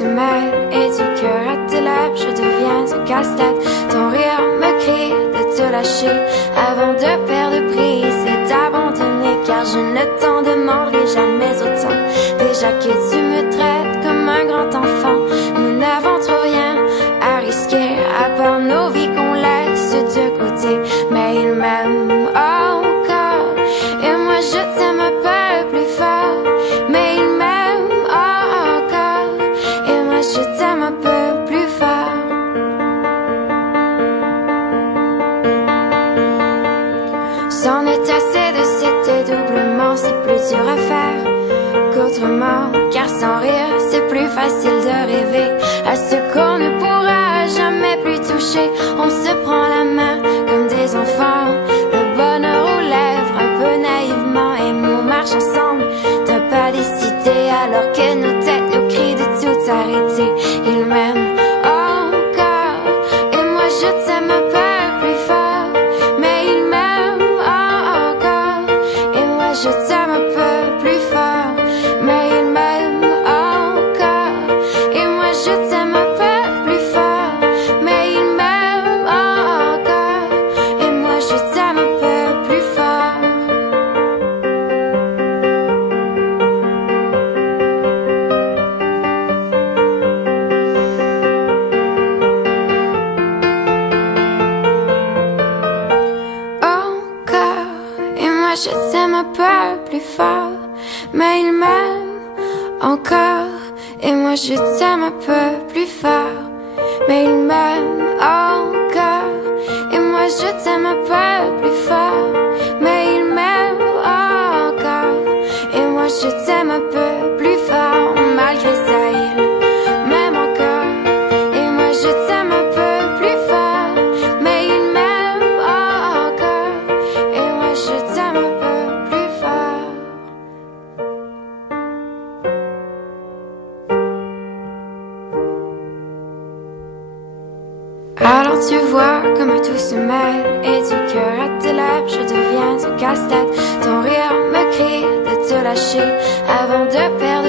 se mêle et du cœur à tes lèvres, je deviens un casse-tête. Ton rire me crie de te lâcher avant de perdre prise et d'abandonner, car je ne t'en demanderai jamais autant. Déjà que tu me traites comme un grand enfant, nous n'avons trop rien à risquer à part nos vies qu'on laisse de côté. Mais il m'aime encore et moi je t'aime un peu plus fort. Mais il m'aime encore et moi je t'aime un peu plus fort. C'en est assez de cette doublement, c'est plus dur à faire qu'autrement, car sans rire c'est plus facile de rêver à ce qu'on ne pourra jamais plus toucher. On se prend la main comme des enfants, le bonheur aux lèvres un peu naïvement, et on marche ensemble d'un pas décidé alors que nos têtes nous crient de tout arrêter. Il m'aime encore et moi je t'aime un peu plus fort. Mais il m'aime encore et moi je t'aime un peu plus fort. Mais il m'aime encore et moi je t'aime un peu plus fort. Mais il m'aime encore et moi je t'aime un peu plus fort. Encore et moi je t'aime un peu plus fort. Mais il m'aime encore et moi je t'aime un peu plus fort. Mais il m'aime encore et moi je t'aime un peu plus fort. Mais il m'aime encore et moi je t'aime un peu plus fort. Malgré ça il m'aime encore et moi je t'aime un peu plus fort. Mais il m'aime encore et moi je t'aime un peu plus fort. Alors tu vois comme tout se mêle et du cœur à tes lèvres, je deviens un casse-tête. Ton rire me crie de te lâcher avant de perdre